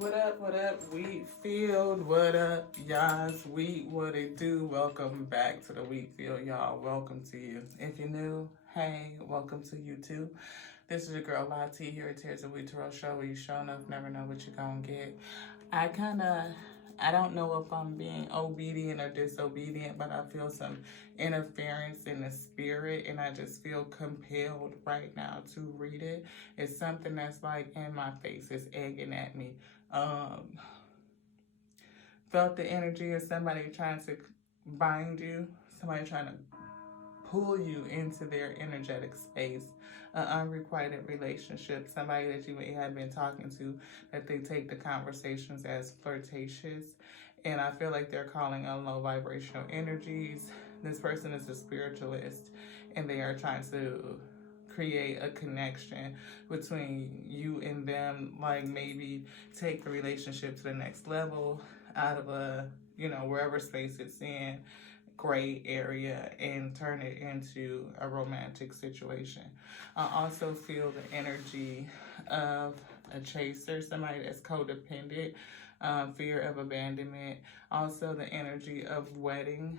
What up, Wheat Field? What up, y'all's Wheat? What it do? Welcome back to the Wheat Field, y'all. Welcome to you. If you're new, hey, welcome to you too. This is your girl Lati here at Tears of Wheat Tarot Show, where you show enough, never know what you're gonna get. I don't know if I'm being obedient or disobedient, but I feel some interference in the spirit, and I just feel compelled right now to read it. It's something that's like in my face, it's egging at me. Felt the energy of somebody trying to bind you, somebody trying to pull you into their energetic space, an unrequited relationship, somebody that you may have been talking to, that they take the conversations as flirtatious. And I feel like they're calling on low vibrational energies. This person is a spiritualist, and they are trying to create a connection between you and them, like maybe take the relationship to the next level out of wherever space it's in, gray area, and turn it into a romantic situation. I also feel the energy of a chaser, somebody that's codependent, fear of abandonment. Also the energy of wedding,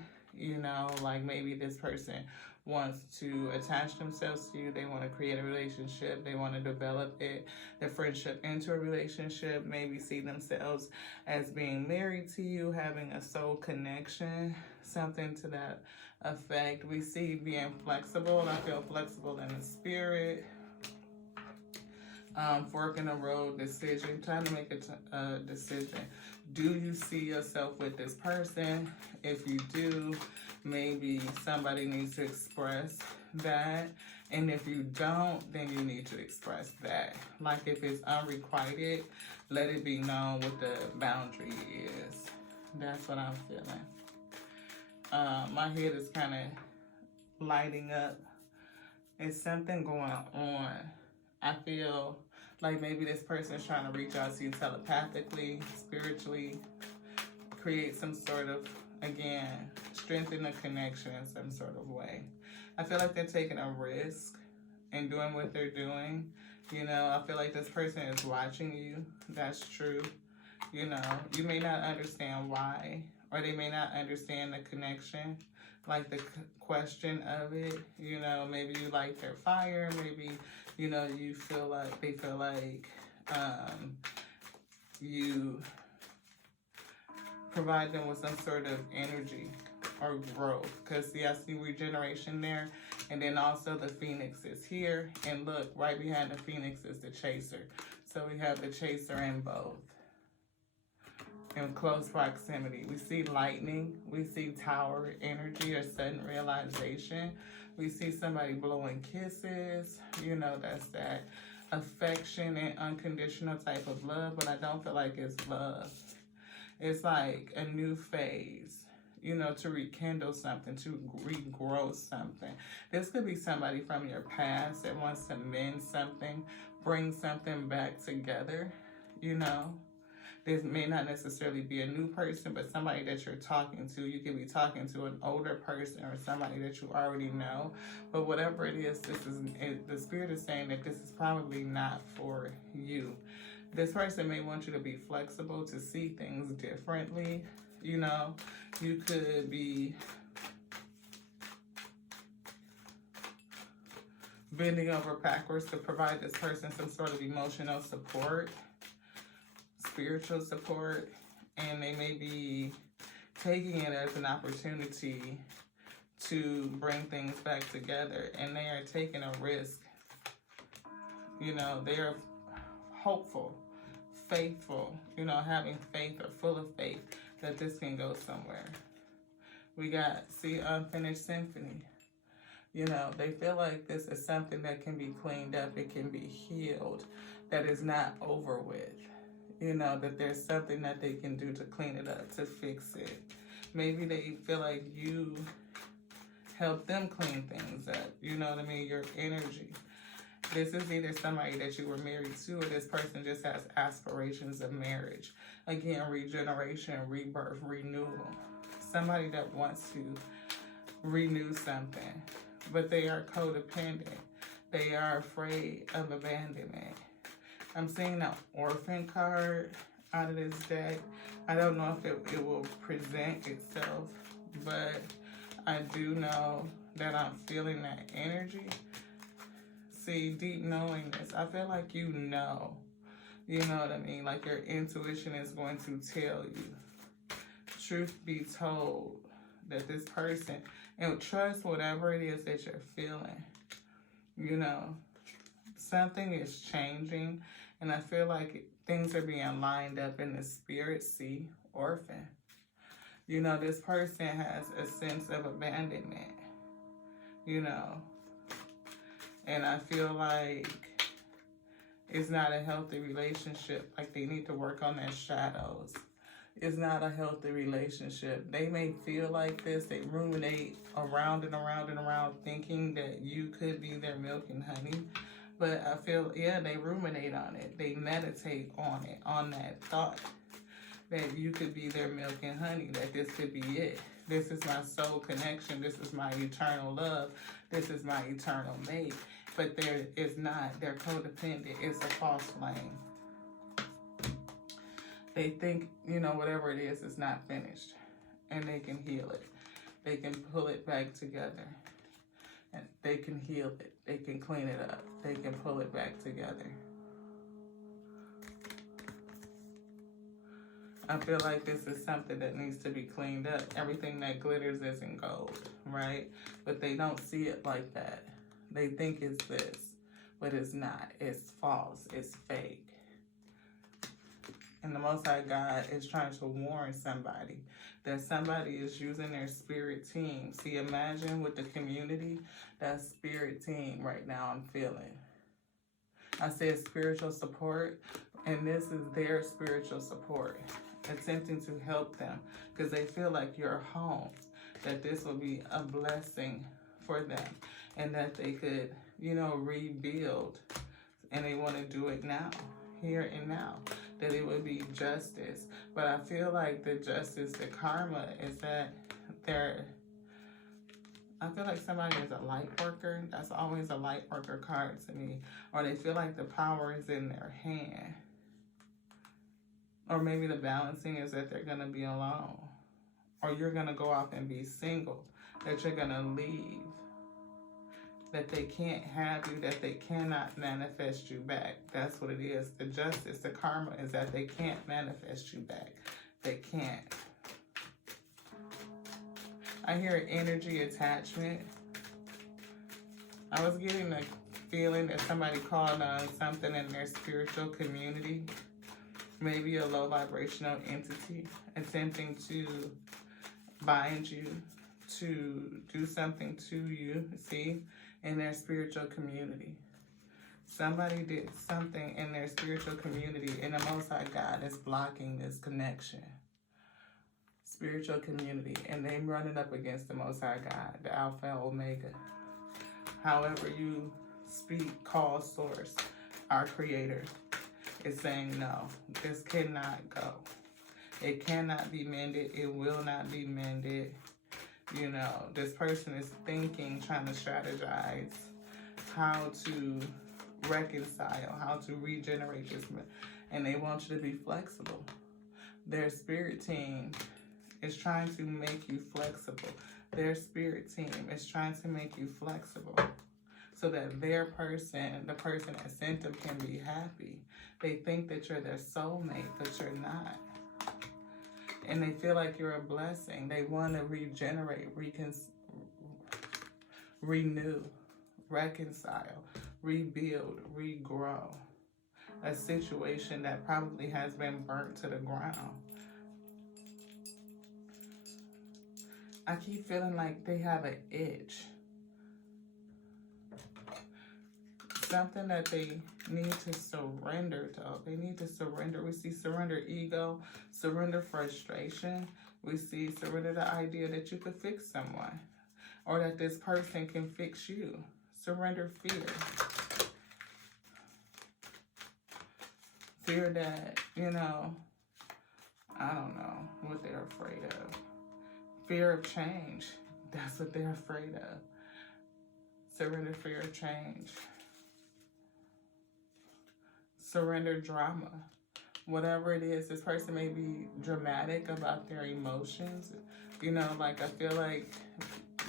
like maybe this person wants to attach themselves to you. They want to create a relationship. They want to develop the friendship into a relationship. Maybe see themselves as being married to you, having a soul connection, something to that effect. We see being flexible. I feel flexible in the spirit. Fork in the road decision, trying to make a decision. Do you see yourself with this person? If you do, maybe somebody needs to express that. And if you don't, then you need to express that. Like if it's unrequited, let it be known what the boundary is. That's what I'm feeling. My head is kind of lighting up. It's something going on. I feel like maybe this person is trying to reach out to you telepathically, spiritually, create some sort of, again, strengthen the connection in some sort of way. I feel like they're taking a risk and doing what they're doing. I feel like this person is watching you. That's true. You may not understand why, or they may not understand the connection, like the question of it. Maybe you like their fire, maybe you feel like they feel like you provide them with some sort of energy or growth. Because see, I see regeneration there. And then also the phoenix is here. And look, right behind the phoenix is the chaser. So we have the chaser in both. In close proximity. We see lightning. We see tower energy or sudden realization. We see somebody blowing kisses. That's that affection and unconditional type of love, but I don't feel like it's love. It's like a new phase, to rekindle something, to regrow something. This could be somebody from your past that wants to mend something, bring something back together, This may not necessarily be a new person, but somebody that you're talking to. You could be talking to an older person or somebody that you already know. But whatever it is, the spirit is saying that this is probably not for you. This person may want you to be flexible, to see things differently. You could be bending over backwards to provide this person some sort of emotional support, spiritual support, and they may be taking it as an opportunity to bring things back together, and they are taking a risk. They are hopeful, faithful, having faith or full of faith that this can go somewhere. We got, see, unfinished symphony. They feel like this is something that can be cleaned up, it can be healed, that is not over with. That there's something that they can do to clean it up, to fix it. Maybe they feel like you help them clean things up. You know what I mean? Your energy. This is either somebody that you were married to, or this person just has aspirations of marriage. Again, regeneration, rebirth, renewal. Somebody that wants to renew something, but they are codependent. They are afraid of abandonment. I'm seeing an orphan card. out of this deck. I don't know if it will present itself, but I do know that I'm feeling that energy. See, deep knowingness. I feel like you know. You know what I mean? Like your intuition is going to tell you. Truth be told, that this person, and trust whatever it is that you're feeling. You know, something is changing, and I feel like things are being lined up in the spirit. See, orphan. You know, this person has a sense of abandonment, you know, and I feel like it's not a healthy relationship. Like they need to work on their shadows. It's not a healthy relationship. They may feel like this. They ruminate around and around and around thinking that you could be their milk and honey. But I feel, yeah, they ruminate on it. They meditate on it, on that thought that you could be their milk and honey, that this could be it. This is my soul connection. This is my eternal love. This is my eternal mate. But there is not. They're codependent. It's a false flame. They think, you know, whatever it is not finished. And they can heal it. They can pull it back together. And they can heal it. They can clean it up. They can pull it back together. I feel like this is something that needs to be cleaned up. Everything that glitters isn't gold, right? But they don't see it like that. They think it's this, but it's not. It's false. It's fake. And the Most High God is trying to warn somebody that somebody is using their spirit team. See, imagine with the community, that spirit team right now I'm feeling. I said spiritual support, and this is their spiritual support, attempting to help them because they feel like you're home, that this will be a blessing for them and that they could, you know, rebuild, and they want to do it now, here and now, that it would be justice. But I feel like the justice, the karma is that I feel like somebody is a light worker. That's always a light worker card to me. Or they feel like the power is in their hand. Or maybe the balancing is that they're going to be alone. Or you're going to go off and be single. That you're going to leave. That they can't have you. That they cannot manifest you back. That's what it is. The justice, the karma is that they can't manifest you back. They can't. I hear energy attachment. I was getting the feeling that somebody called on something in their spiritual community. Maybe a low vibrational entity attempting to bind you, to do something to you, see, in their spiritual community. Somebody did something in their spiritual community, and the Most High God is blocking this connection. Spiritual community, and they running up against the Most High God, the Alpha and Omega. However you speak, call source, our creator, is saying no, this cannot go. It cannot be mended. It will not be mended. You know, this person is thinking, trying to strategize how to reconcile, how to regenerate this, and they want you to be flexible. Their spirit team is trying to make you flexible. Their spirit team is trying to make you flexible so that their person, the person that sent them, can be happy. They think that you're their soulmate, but you're not. And they feel like you're a blessing. They want to regenerate, renew, reconcile, rebuild, regrow. A situation that probably has been burnt to the ground. I keep feeling like they have an itch. Something that they need to surrender to. They need to surrender. We see surrender ego, surrender frustration. We see surrender the idea that you could fix someone or that this person can fix you. Surrender fear. Fear that, you know, I don't know what they're afraid of. Fear of change. That's what they're afraid of. Surrender fear of change. Surrender drama. whatever it is, this person may be dramatic about their emotions. You know, like I feel like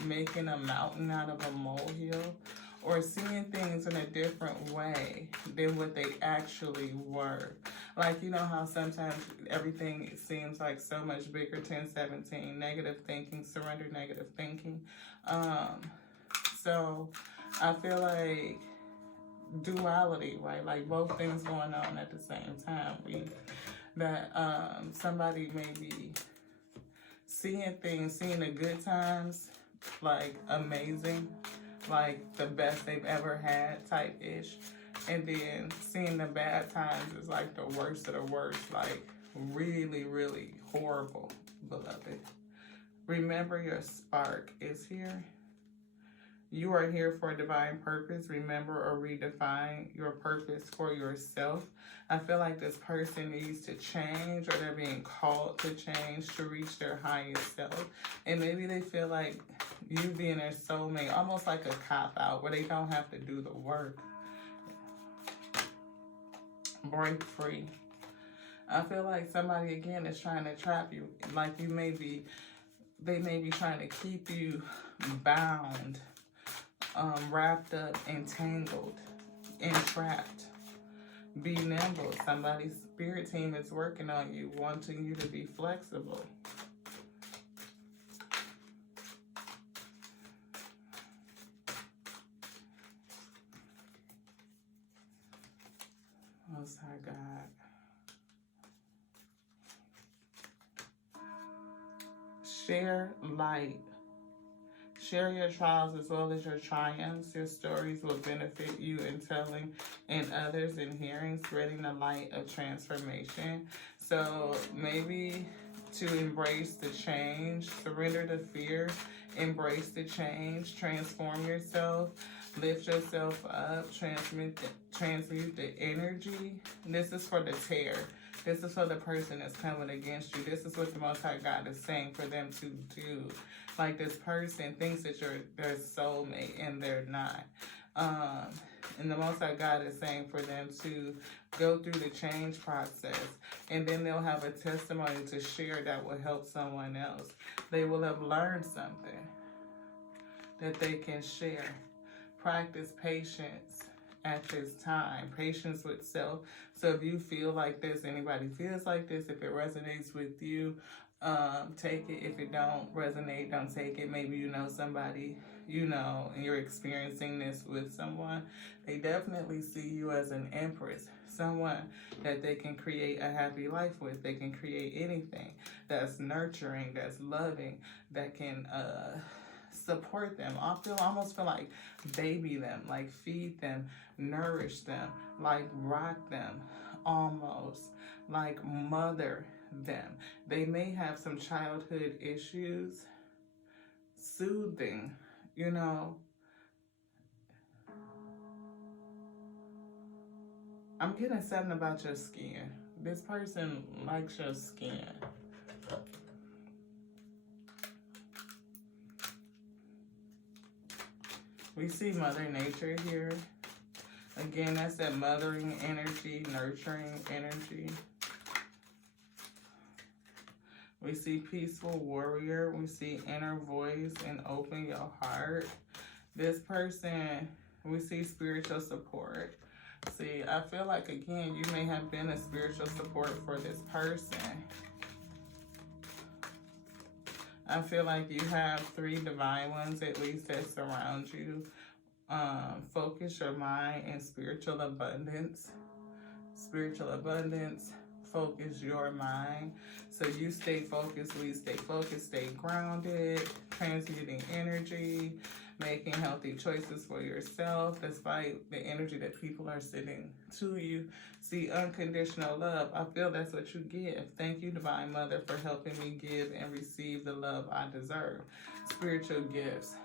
making a mountain out of a molehill, or seeing things in a different way than what they actually were. Like, you know how sometimes everything seems like so much bigger. 1017, negative thinking, surrender negative thinking. So I feel like duality, right? Like both things going on at the same time. Somebody may be seeing things, seeing the good times, like amazing, like the best they've ever had type ish, and then seeing the bad times is like the worst of the worst, like really, really horrible, beloved. Remember, your spark is here. You are here for a divine purpose. Remember or redefine your purpose for yourself. I feel like this person needs to change, or they're being called to change to reach their highest self. And maybe they feel like you being their soulmate, almost like a cop-out where they don't have to do the work. Break free. I feel like somebody, again, is trying to trap you. Like they may be trying to keep you bound, wrapped up, entangled, entrapped. Be nimble. Somebody's spirit team is working on you, wanting you to be flexible. Most High God. Share light. Share your trials as well as your triumphs. Your stories will benefit you in telling and others in hearing, spreading the light of transformation. So maybe to embrace the change, surrender to fear, embrace the change, transform yourself, lift yourself up, transmute the energy. This is for the tear. This is for the person that's coming against you. This is what the Most High God is saying for them to do. Like, this person thinks that you're their soulmate and they're not. And the Most High God is saying for them to go through the change process, and then they'll have a testimony to share that will help someone else. They will have learned something that they can share. Practice patience at this time. Patience with self. So if you feel like this, anybody feels like this, if it resonates with you, take it. If it don't resonate, don't take it. Maybe you know somebody, and you're experiencing this with someone. They definitely see you as an empress, someone that they can create a happy life with. They can create anything that's nurturing, that's loving, that can support them. I almost feel like baby them, like feed them, nourish them, like rock them, almost like mother them. They may have some childhood issues. Soothing, I'm getting something about your skin. This person likes your skin. We see Mother Nature here. Again, that's that mothering energy, nurturing energy. We see peaceful warrior. We see inner voice and open your heart. This person, we see spiritual support. See, I feel like, again, you may have been a spiritual support for this person. I feel like you have 3 divine ones at least that surround you. Focus your mind in spiritual abundance. Spiritual abundance. Focus your mind. So you stay focused, we stay focused, stay grounded, transmuting energy, making healthy choices for yourself despite the energy that people are sending to you. See, unconditional love. I feel that's what you give. Thank you, Divine Mother, for helping me give and receive the love I deserve. Spiritual gifts.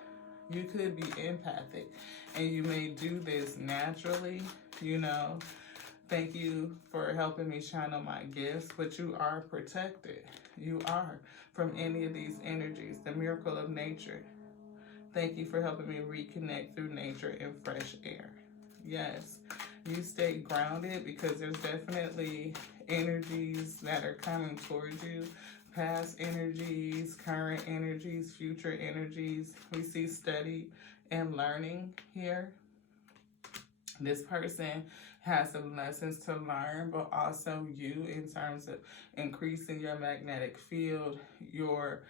You could be empathic, and you may do this naturally, Thank you for helping me channel my gifts, but you are protected. You are from any of these energies, the miracle of nature. Thank you for helping me reconnect through nature and fresh air. Yes, you stay grounded because there's definitely energies that are coming towards you. Past energies, current energies, future energies. We see study and learning here. This person has some lessons to learn, but also you, in terms of increasing your magnetic field, your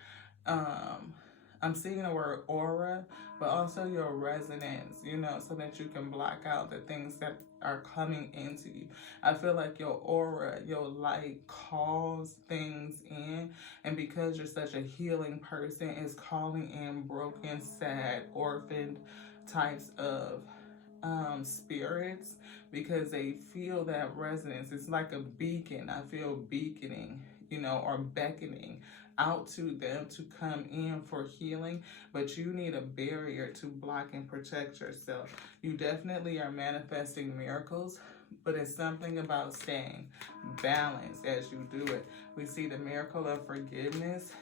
I'm seeing the word aura, but also your resonance, so that you can block out the things that are coming into you. I feel like your aura, your light calls things in, and because you're such a healing person, is calling in broken, sad, orphaned types of spirits, because they feel that resonance. It's like a beacon. I feel beaconing, or beckoning out to them to come in for healing, but you need a barrier to block and protect yourself. You definitely are manifesting miracles, but it's something about staying balanced as you do it. We see the miracle of forgiveness,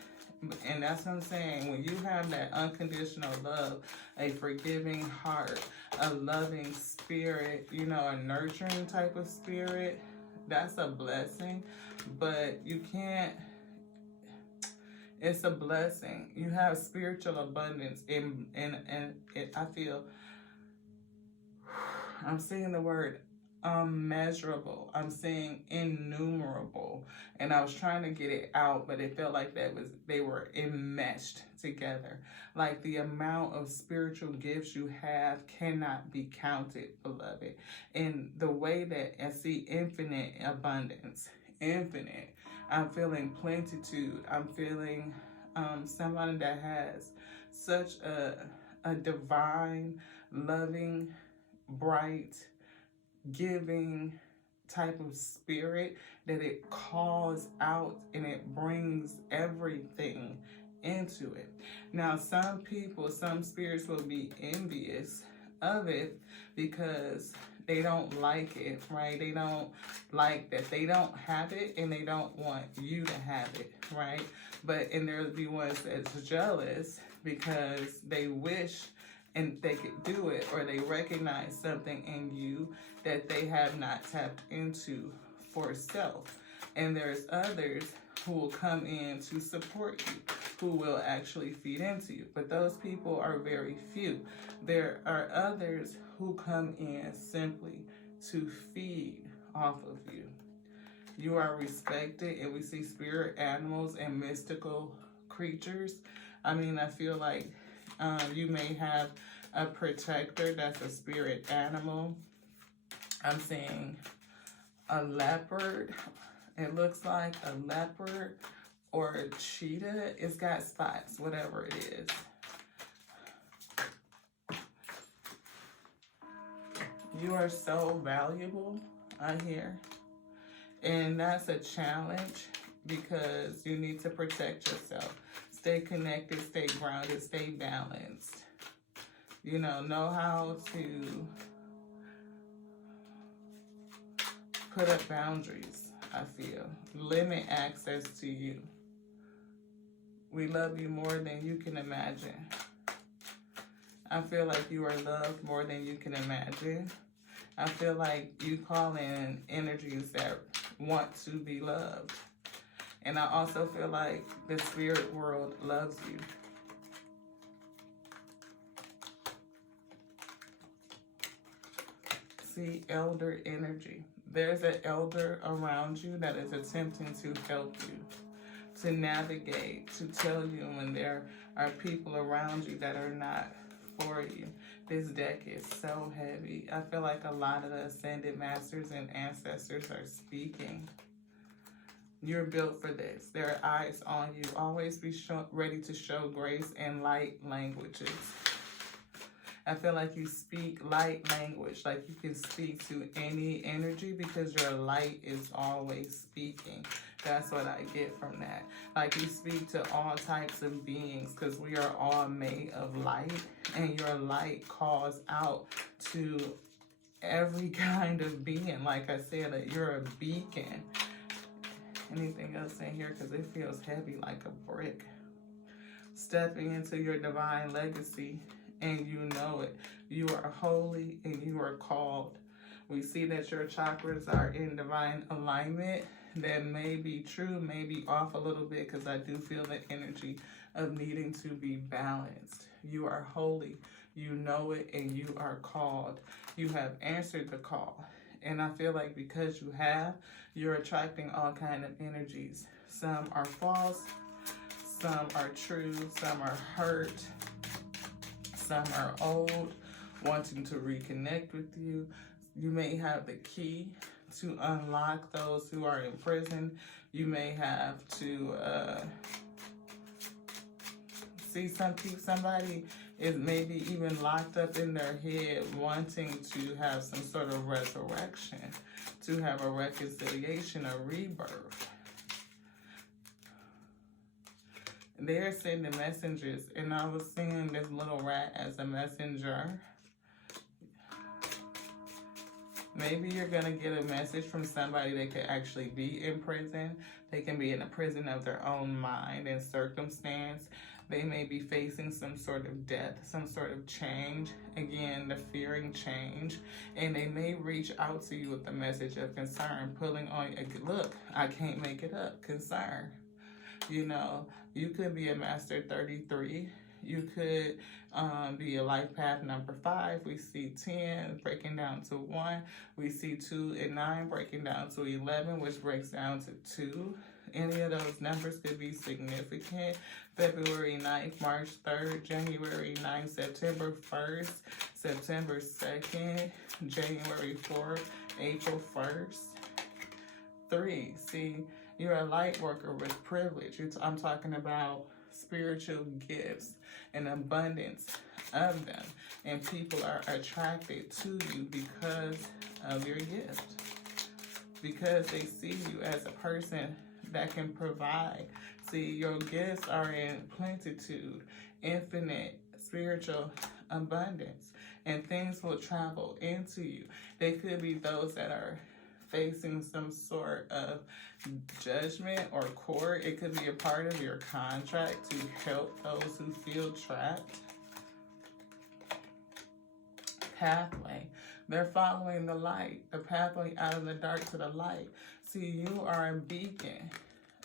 and that's what I'm saying. When you have that unconditional love, a forgiving heart, a loving spirit, a nurturing type of spirit, that's a blessing. But you can't, it's a blessing. You have spiritual abundance, and I feel, I'm seeing the word unmeasurable. I'm saying innumerable, and I was trying to get it out, but it felt like they were enmeshed together. Like the amount of spiritual gifts you have cannot be counted, beloved. In the way that I see infinite abundance, infinite. I'm feeling plenitude. I'm feeling someone that has such a divine, loving, bright, giving type of spirit that it calls out and it brings everything into it. Now, some people, some spirits will be envious of it because they don't like it, right? They don't like that they don't have it, and they don't want you to have it, right? And there'll be ones that's jealous because they wish and they could do it, or they recognize something in you that they have not tapped into for self. And there's others who will come in to support you, who will actually feed into you. But those people are very few. There are others who come in simply to feed off of you. You are respected, and we see spirit animals and mystical creatures. I feel like you may have a protector that's a spirit animal. I'm seeing a leopard. It looks like a leopard or a cheetah. It's got spots, whatever it is. You are so valuable, I hear. And that's a challenge because you need to protect yourself. Stay connected, stay grounded, stay balanced. Know how to put up boundaries, I feel. Limit access to you. We love you more than you can imagine. I feel like you are loved more than you can imagine. I feel like you call in energies that want to be loved. And I also feel like the spirit world loves you. See elder energy. There's an elder around you that is attempting to help you, to navigate, to tell you when there are people around you that are not for you. This deck is so heavy. I feel like a lot of the ascended masters and ancestors are speaking. You're built for this. There are eyes on you. Always be ready to show grace and light languages. I feel like you speak light language, like you can speak to any energy because your light is always speaking. That's what I get from that. Like you speak to all types of beings because we are all made of light, and your light calls out to every kind of being. Like I said, that you're a beacon. Anything else in here because it feels heavy like a brick. Stepping into your divine legacy. And you know it. You are holy and you are called. We see that your chakras are in divine alignment. that may be true, may be off a little bit, because I do feel the energy of needing to be balanced. You are holy, you know it, and you are called. You have answered the call. And I feel like because you have, you're attracting all kind of energies. Some are false, some are true, some are hurt, some are old, wanting to reconnect with you. You may have the key to unlock those who are in prison. You may have to see somebody is maybe even locked up in their head, wanting to have some sort of resurrection, to have a reconciliation, a rebirth. They're sending messengers, and I was seeing this little rat as a messenger. Maybe you're going to get a message from somebody that could actually be in prison. They can be in a prison of their own mind and circumstance. They may be facing some sort of death, some sort of change. Again, the fearing change. And they may reach out to you with a message of concern, pulling on you. Look, I can't make it up. Concern. You know, you could be a master 33. You could be a life path number 5. We see 10 breaking down to 1. We see 2 and 9 breaking down to 11, which breaks down to 2. Any of those numbers could be significant. February 9th, March 3rd, January 9th, September 1st, September 2nd, January 4th, April 1st. 3, see, you're a light worker with privilege. I'm talking about spiritual gifts and abundance of them. And people are attracted to you because of your gift. Because they see you as a person that can provide. See, your gifts are in plenitude, infinite spiritual abundance, and things will travel into you. They could be those that are facing some sort of judgment or court. It could be a part of your contract to help those who feel trapped. Pathway. They're following the light, the pathway out of the dark to the light. See, you are a beacon.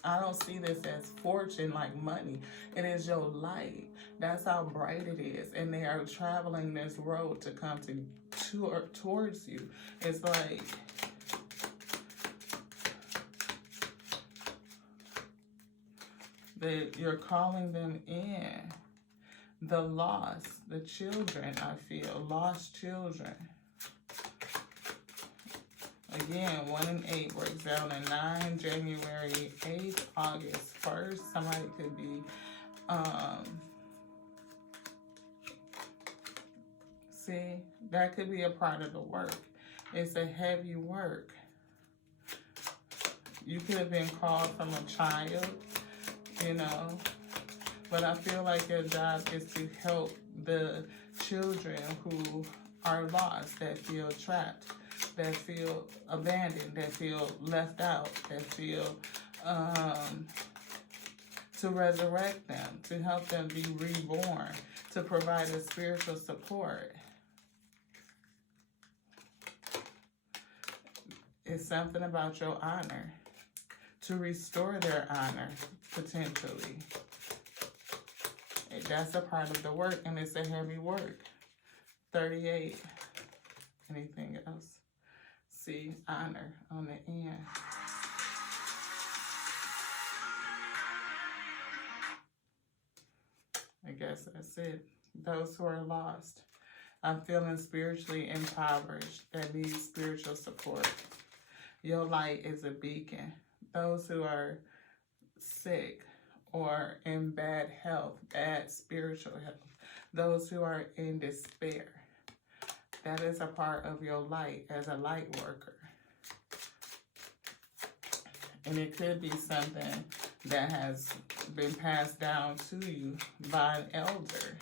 I don't see this as fortune like money. It is your light. That's how bright it is. And they are traveling this road to come towards you. It's like that you're calling them in. The lost, the children, I feel, lost children. Again, 1 and 8 breaks down to 9, January 8th, August 1st. Somebody could be, see, that could be a part of the work. It's a heavy work. You could have been called from a child, you know, but I feel like your job is to help the children who are lost, that feel trapped, that feel abandoned, that feel left out, that feel to resurrect them, to help them be reborn, to provide a spiritual support. It's something about your honor, to restore their honor, potentially. That's a part of the work, and it's a heavy work. 38. Anything else? See, honor on the end. I guess that's it. Those who are lost. I'm feeling spiritually impoverished that need spiritual support. Your light is a beacon. Those who are sick or in bad health, bad spiritual health, those who are in despair, that is a part of your light as a light worker. And it could be something that has been passed down to you by an elder.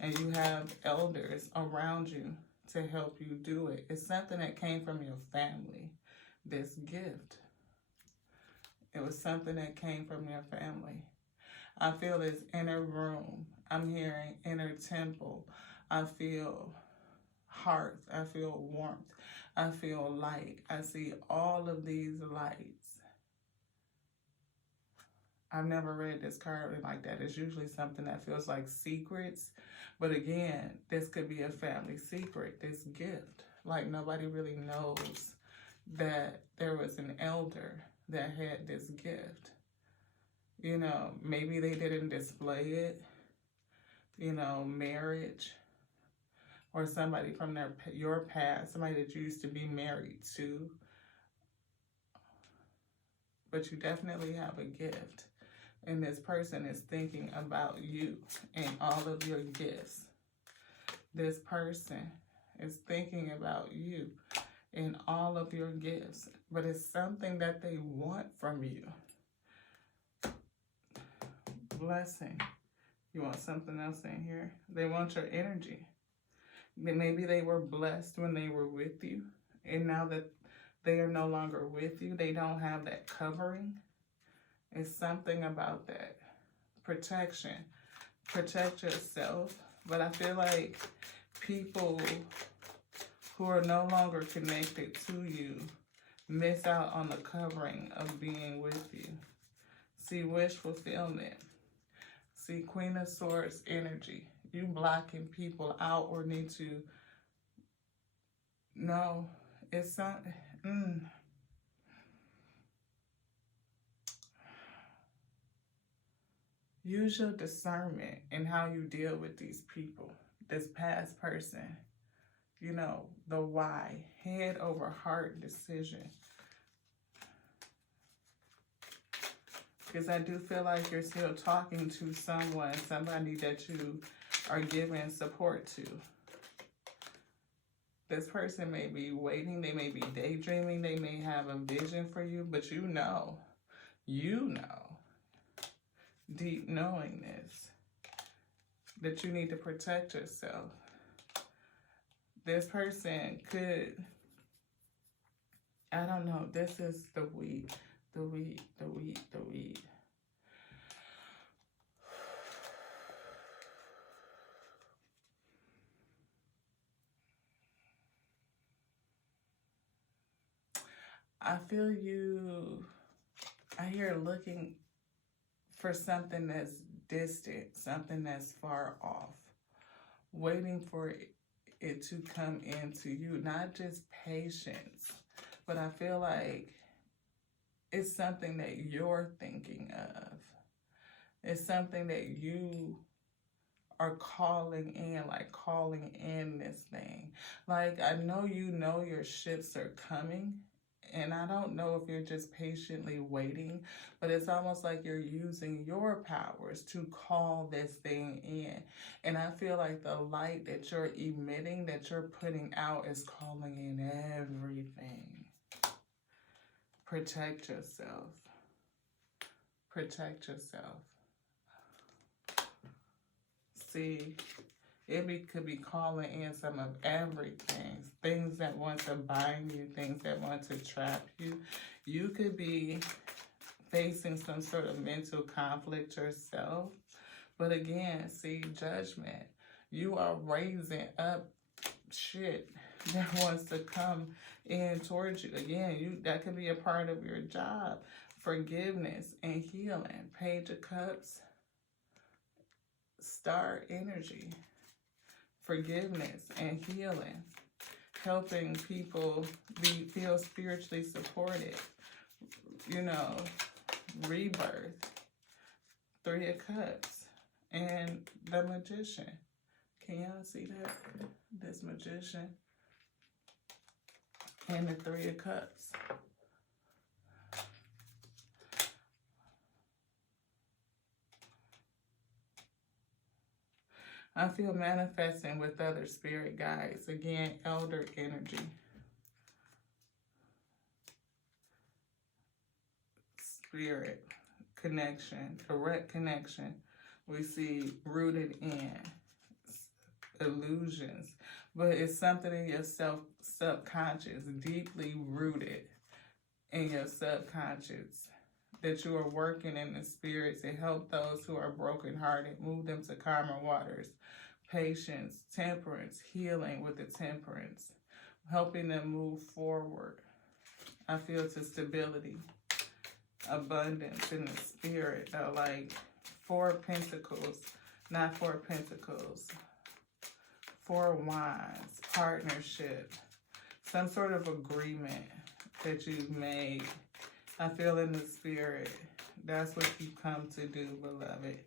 And you have elders around you to help you do it. It's something that came from your family, this gift. It was something that came from your family. I feel this inner room. I'm hearing inner temple. I feel hearth. I feel warmth. I feel light. I see all of these lights I've never read this card like that. It's usually something that feels like secrets. But again, this could be a family secret, this gift. Like nobody really knows that there was an elder that had this gift. You know, maybe they didn't display it. You know, marriage, or somebody from your past, somebody that you used to be married to. But you definitely have a gift. And this person is thinking about you and all of your gifts. This person is thinking about you and all of your gifts. But it's something that they want from you. Blessing. You want something else in here? They want your energy. Maybe they were blessed when they were with you. And now that they are no longer with you, they don't have that covering. It's something about that. Protection. Protect yourself. But I feel like people who are no longer connected to you miss out on the covering of being with you. See, wish fulfillment. See, Queen of Swords energy. You blocking people out or need to... No, it's not... Use your discernment in how you deal with these people. This past person. You know, the why. Head over heart decision. Because I do feel like you're still talking to someone, somebody that you are giving support to. This person may be waiting, they may be daydreaming, they may have a vision for you, but you know, deep knowingness, that you need to protect yourself. This person could, I don't know, this is the wheat. The wheat. I feel you, I hear looking for something that's distant, something that's far off, waiting for it to come into you, not just patience, but I feel like it's something that you're thinking of. It's something that you are calling in this thing. Like, I know you know your shifts are coming, and I don't know if you're just patiently waiting, but it's almost like you're using your powers to call this thing in. And I feel like the light that you're emitting, that you're putting out, is calling in everything. Protect yourself. Protect yourself. See, could be calling in some of everything. Things that want to bind you, things that want to trap you. You could be facing some sort of mental conflict yourself. But again, see, judgment. You are raising up shit that wants to come in towards you. Again, that could be a part of your job. Forgiveness and healing. Page of Cups. Star energy. Forgiveness and healing. Helping people feel spiritually supported. You know, rebirth. 3 of Cups. And the Magician. Can y'all see that? This Magician. And the 3 of Cups. I feel manifesting with other spirit guides. Again, elder energy. Spirit connection, correct connection. We see rooted in illusions, but it's something in your subconscious, deeply rooted in your subconscious, that you are working in the spirit to help those who are brokenhearted, move them to calmer waters. Patience, temperance, healing with the temperance, helping them move forward. I feel to stability. abundance in the spirit, like 4 Pentacles, not 4 Pentacles, 4 Wands, partnership, some sort of agreement that you've made. I feel in the spirit, that's what you come to do, beloved.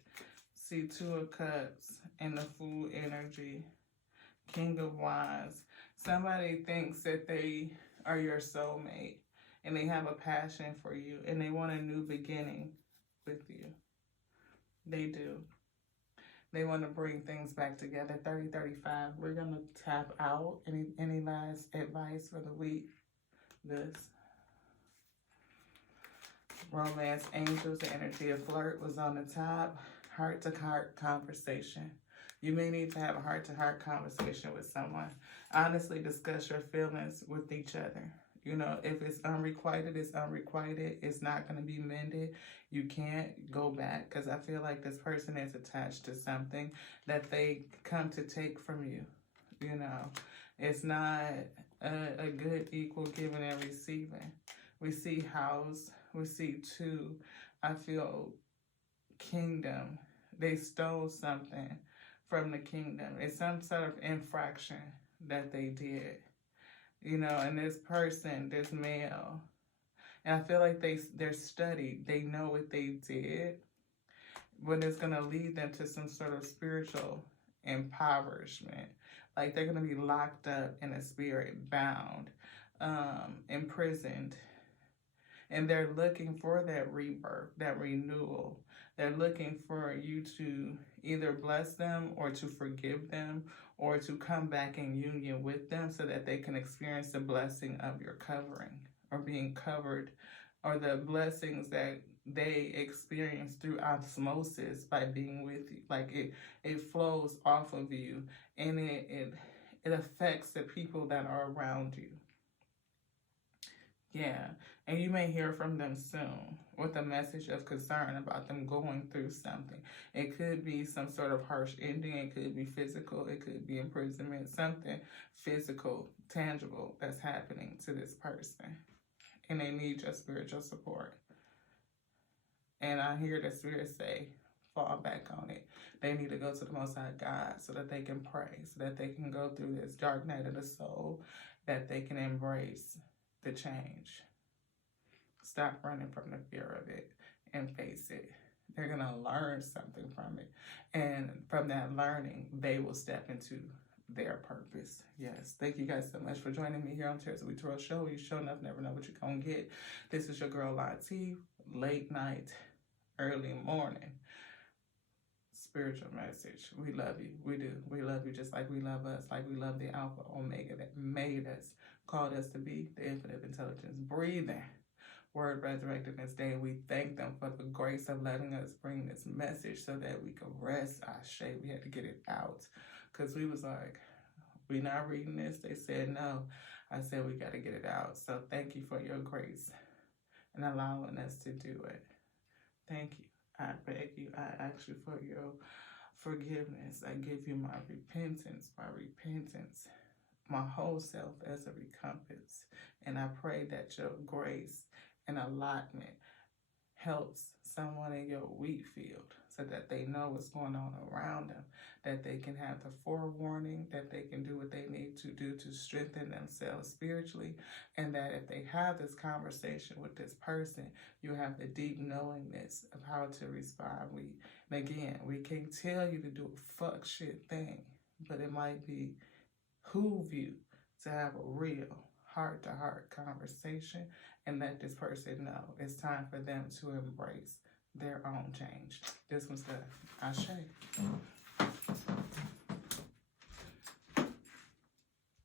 See 2 of Cups and the Fool energy, King of Wands. Somebody thinks that they are your soulmate and they have a passion for you and they want a new beginning with you. They do. They want to bring things back together. 30-35. We're going to tap out. Any last advice for the week? This. Romance, angels, the energy of flirt was on the top. Heart-to-heart conversation. You may need to have a heart-to-heart conversation with someone. Honestly discuss your feelings with each other. You know, if it's unrequited, it's unrequited. It's not going to be mended. You can't go back, because I feel like this person is attached to something that they come to take from you. You know, it's not a good equal giving and receiving. We see house. We see 2. I feel kingdom. They stole something from the kingdom. It's some sort of infraction that they did. You know, and this person, this male, and I feel like they're studied. They know what they did, but it's going to lead them to some sort of spiritual impoverishment. Like they're going to be locked up in a spirit, bound, imprisoned. And they're looking for that rebirth, that renewal. They're looking for you to either bless them or to forgive them or to come back in union with them so that they can experience the blessing of your covering or being covered, or the blessings that they experience through osmosis by being with you. Like it flows off of you, and it affects the people that are around you. Yeah, and you may hear from them soon with a message of concern about them going through something. It could be some sort of harsh ending. It could be physical. It could be imprisonment. Something physical, tangible that's happening to this person. And they need your spiritual support. And I hear the Spirit say, fall back on it. They need to go to the Most High God so that they can pray, so that they can go through this dark night of the soul, that they can embrace the change. Stop running from the fear of it and face it. They're going to learn something from it. And from that learning, they will step into their purpose. Yes. Thank you guys so much for joining me here on Tears of We Tarot Show. You show enough, never know what you're going to get. This is your girl, Lati. Late night, early morning spiritual message. We love you. We do. We love you just like we love us, like we love the Alpha Omega that made us, called us to be the infinite intelligence, breathing word resurrected this day. We thank them for the grace of letting us bring this message so that we could rest our shape. We had to get it out because we was like, we not reading this. They said no. I said we got to get it out. So thank you for your grace and allowing us to do it. Thank you. I beg you. I ask you for your forgiveness. I give you my repentance, my whole self as a recompense. And I pray that your grace and allotment helps someone in your wheat field so that they know what's going on around them, that they can have the forewarning, that they can do what they need to do to strengthen themselves spiritually, and that if they have this conversation with this person, you have the deep knowingness of how to respond. We can't tell you to do a fuck shit thing, but it might behoove you to have a real heart-to-heart conversation and let this person know it's time for them to embrace their own change. This was the Ashe.